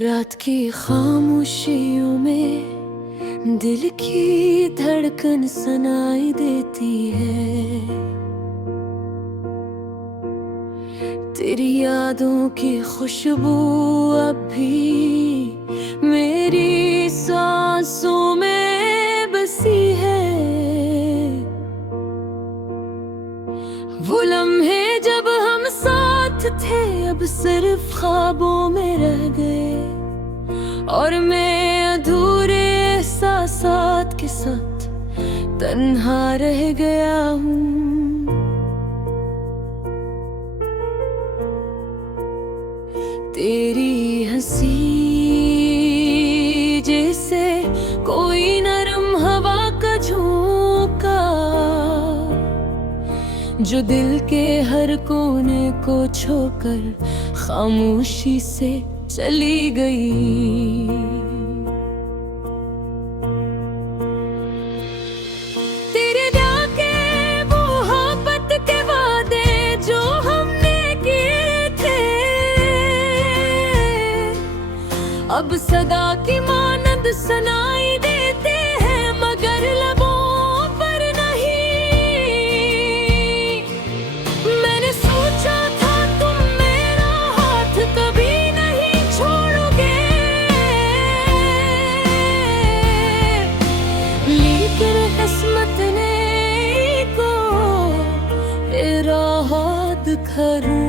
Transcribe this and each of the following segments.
रात की खामोशियों में दिल की धड़कन सुनाई देती है। तेरी यादों की खुशबू अब भी मेरी सांसों में बसी है। वो लम्हे जब हम साथ थे अब सिर्फ ख्वाबों में रह गए, और मैं अधूरे एहसासात के साथ तन्हा रह गया हूँ। तेरी हंसी जैसे कोई नरम हवा का झोंका, जो दिल के हर कोने को छोकर खामोशी से चली गई। तेरे ब्याह के मोहब्बत के वादे जो हमने किए थे, अब सदा की मानंद सुनाई देते हैं, मगर लबों पर नहीं। मैंने सोचा था तुम मेरा हाथ कभी नहीं छोड़ोगे, लेकिन किस्मत ने को मेरा हाथ खरूं।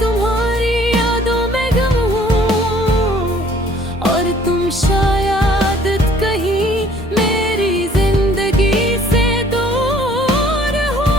तुम्हारी यादों में गम हूँ, और तुम शायद कहीं मेरी जिंदगी से दूर हो।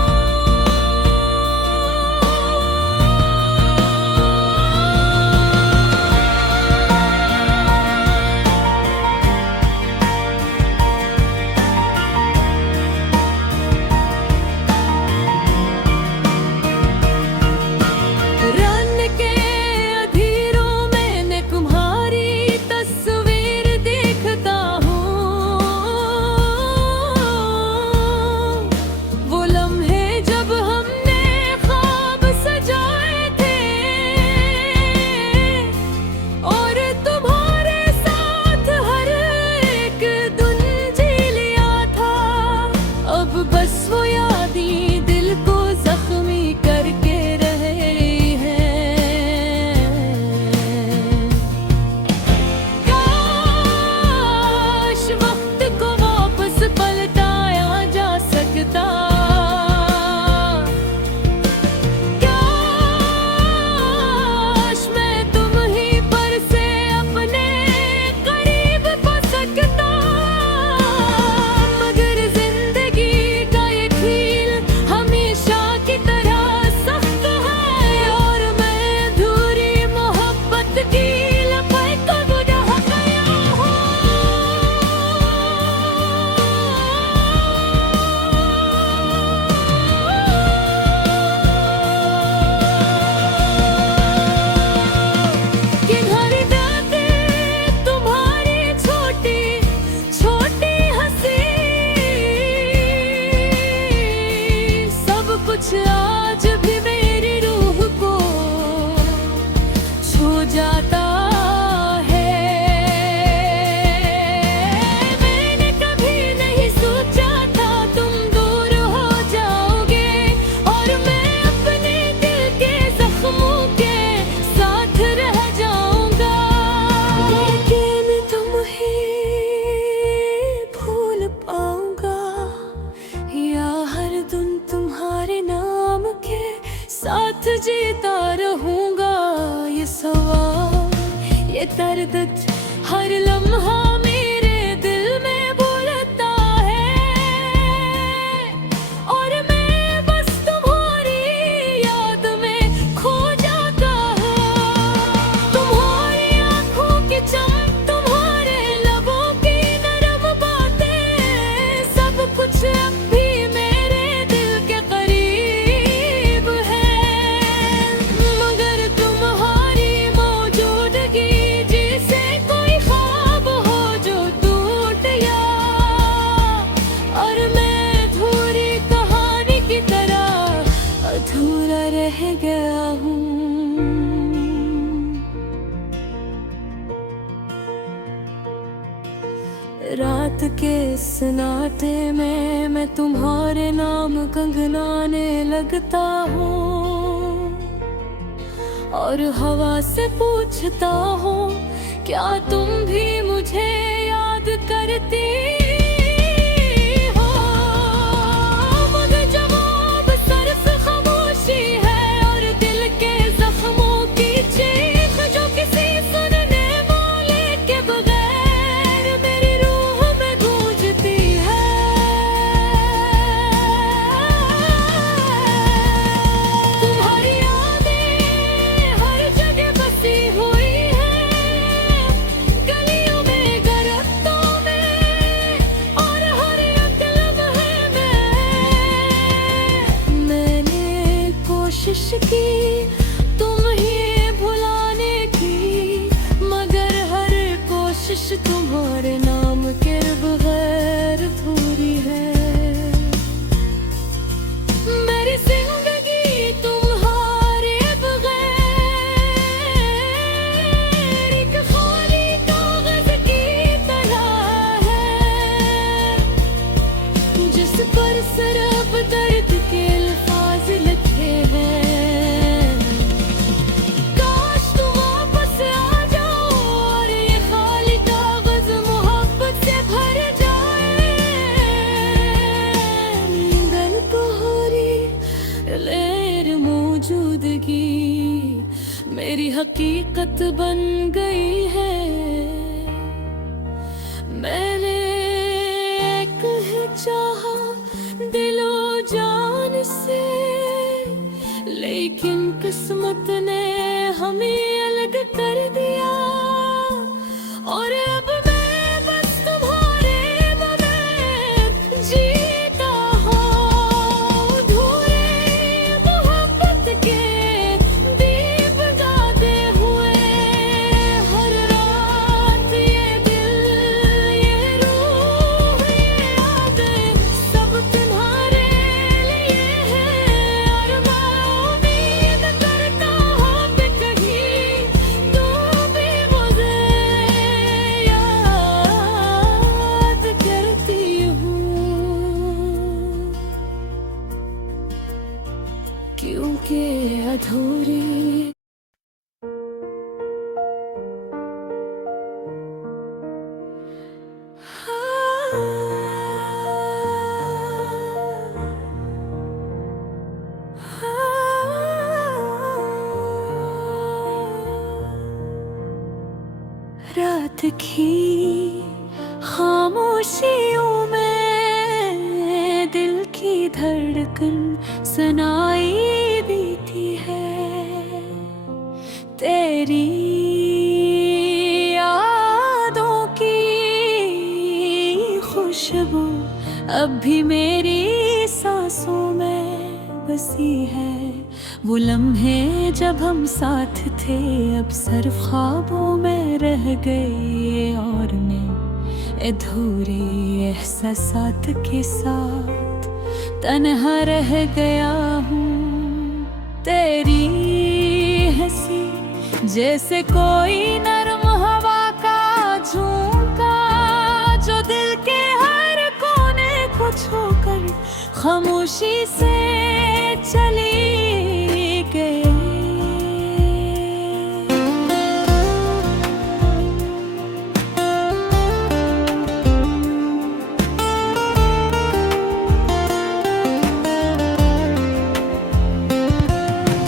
बस वो यादें दिल को जख्मी करके रहे हैं। काश वक्त को वापस पलटाया जा सकता, काश मैं तुम ही पर से अपने करीब पा सकता, मगर आज भी मेरी रूह को छू जाता है। मैंने कभी नहीं सोचा था तुम दूर हो जाओगे, और मैं अपने दिल के जख्मों के साथ रह जाऊंगा, लेकिन तुम ही भूल पाऊंगा, या हर दिन तुम्हारे नाम के साथ जीता रहूंगा। ये सवाल ये दर्द हर लम्हा मेरे दिल में बोलता है, और मैं बस तुम्हारी याद में खो जाता हूँ। तुम्हारी आंखों की चमक, तुम्हारे लबों की नरम बातें, सब कुछ अब भी से रात के सन्नाटे में मैं तुम्हारे नाम गुनगुनाने लगता हूँ और हवा से पूछता हूँ क्या तुम भी मुझे याद करती हो। मगर जवाब सिर्फ खामोशी है और दिल के जख्मों की चीख जो किसी सुनने वाले के बगैर मेरी रूह में गूंजती है। तुम्हारी यादें हर जगह बसी हुई है, गलियों में, गरफ्तों में और हर एक लम्हे में। मैंने कोशिश की तुम ही भुलाने की, मगर हर कोशिश तुम्हारे नाम के बगैर अधूरी है। मेरी जिंदगी तुम्हारे बगैर एक खाली कागज की तरह है, जिस पर सिर्फ दर्द के अल्फाज लिखे हैं। काश तुम वापस आ जाओ और ये खाली कागज मोहब्बत से भर जाए। गल तुम्हारी लेर मौजूदगी मेरी हकीकत बन गई है। मैंने एक ही चाहा दिलो जान से, लेकिन किस्मत ने हमें अलग कर दिया और अब मैं बस तुम्हारे बगैर जीता हूँ। अधूरे मोहब्बत के दीप जलाते हुए हर रात ये दिल, ये रूह, ये यादें सब तुम्हारे लिए है। और मैं उम्मीद करता हूँ कि कहीं तुम भी मुझे याद करती हूँ, क्योंकि अधूरी रात की खामोशियों में दिल की धड़कन सुनाई देती है। तेरी यादों की खुशबू अब भी मेरी सांसों में बसी है। वो लम्हे जब हम साथ थे अब सिर्फ ख्वाबों में रह गए और मैं अधूरे एहसासात के साथ तन्हा रह गया हूँ। तेरी हंसी जैसे कोई नरम हवा का झोंका जो दिल के हर कोने को छूकर खामोशी से चली गई।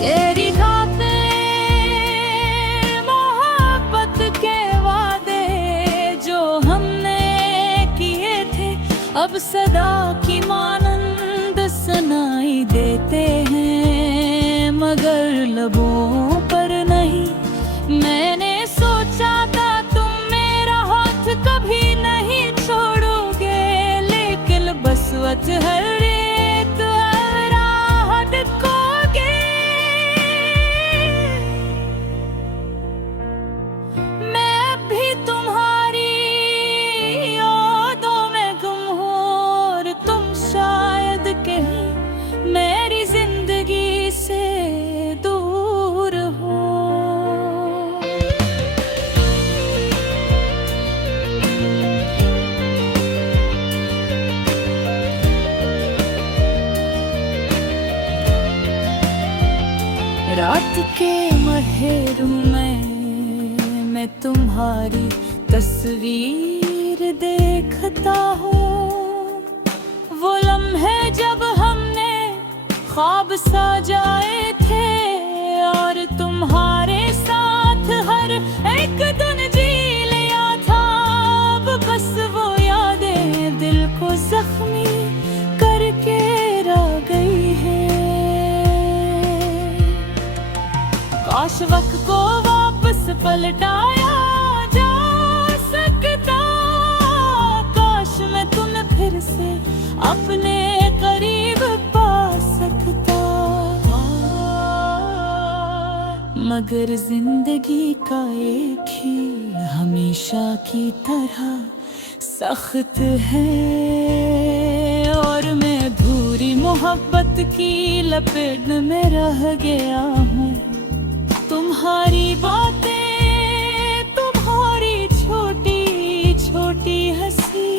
तेरी रातें मोहब्बत के वादे जो हमने किए थे अब सदा की मानंद सुनाई देते हैं। के महेरू मैं तुम्हारी तस्वीर देखता हूँ। वो लम्हे जब हमने ख्वाब सजाए थे और तुम्हारे साथ हर एक दिन जी लिया था। अब बस वो यादें दिल को जख्मी करके रह गई है। काश वक्त को वापस पलटाया जा सकता, काश मैं तुम्हें फिर से अपने करीब पा सकता। मगर जिंदगी का एक ही हमेशा की तरह सख्त है और मैं अधूरी मोहब्बत की लपेट में रह गया हूँ। तुम्हारी बातें, तुम्हारी छोटी छोटी हंसी,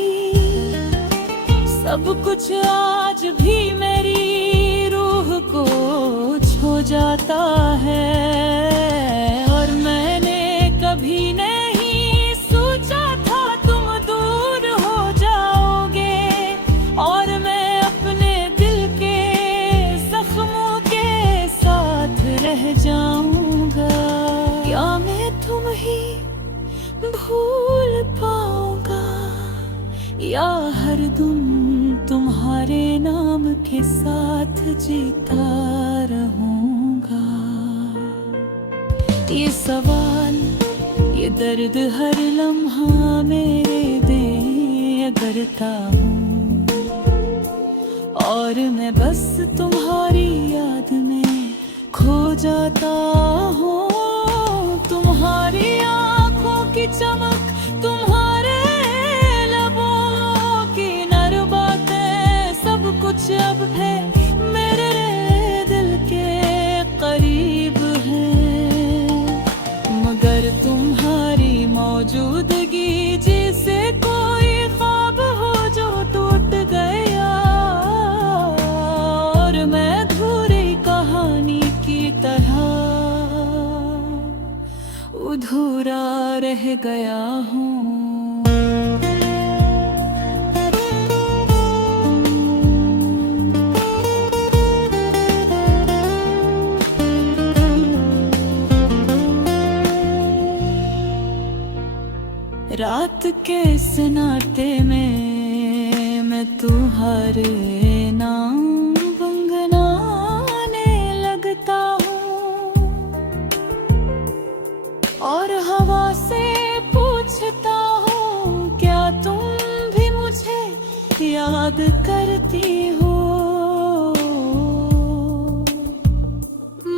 सब कुछ आज भी मेरी रूह को छू जाता है। और मैंने कभी नहीं सोचा था तुम दूर हो जाओगे और मैं अपने दिल के जख्मों के साथ रह जाऊंगा। क्या मैं तुम ही भूल पाऊंगा या हरदम तुम्हारे नाम के साथ जीता रहूंगा। ये सवाल, ये दर्द हर लम्हा मेरे दिल करता हूँ और मैं बस तुम्हारी याद में खो जाता हूँ। तुम्हारी आँखों की चमक, तुम्हारे लबों की नर बातें, सब कुछ अब है मेरे दिल के करीब है। मगर तुम्हारी मौजूदगी जैसे कोई ख्वाब हो जो टूट गया और मैं अधूरी कहानी की तरह अधूरा रह गया हूँ। रात के सन्नाटे में मैं तुम्हारे नाम गुनगुनाने लगता हूँ और हवा से पूछता हूँ क्या तुम भी मुझे याद करती हो।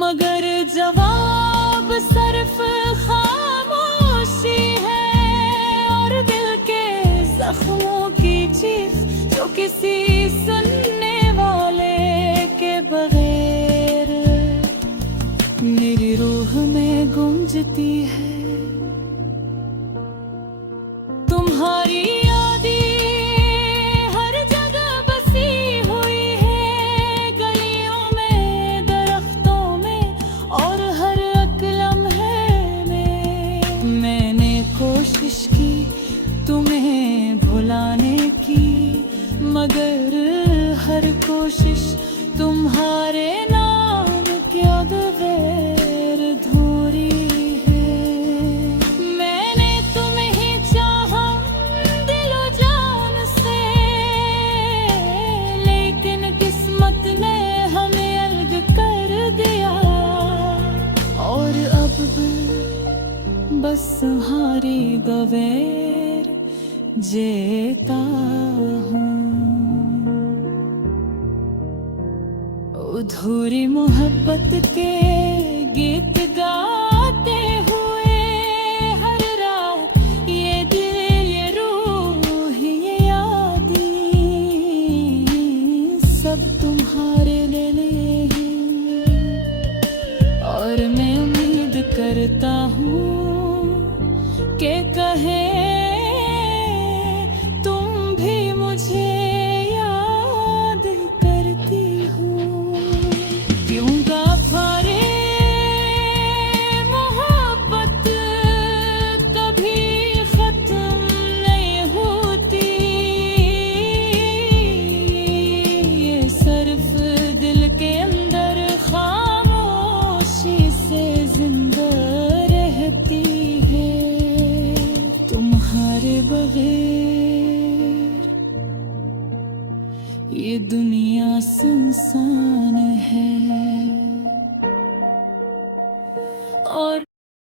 मगर जवाब सिर्फ खामोशी है और दिल के जख्मों की चीख जो किसी सुनने वाले के बगैर मेरी रूह में गूंजती है। तुम्हारी यादें हर जगह बसी हुई है, गलियों में, दरख्तों में और हर एक लम्हे में। मैंने कोशिश की तुम्हें भुलाने की, मगर हर कोशिश तुम्हारे नाम के बगैर अधूरी है। मैंने तुम्हें ही चाहा दिलो जान से, लेकिन किस्मत ने हमें अलग कर दिया और अब बस तुम्हारी बगैर जीता हूँ। अधूरी मोहब्बत के गीत गाते हुए हर रात ये दिल, ये रूह, ये यादें सब तुम्हारे लिए हैं और मैं उम्मीद करता हूँ कि कहे तुम भी मुझे याद करती हो। क्यों गाफारे और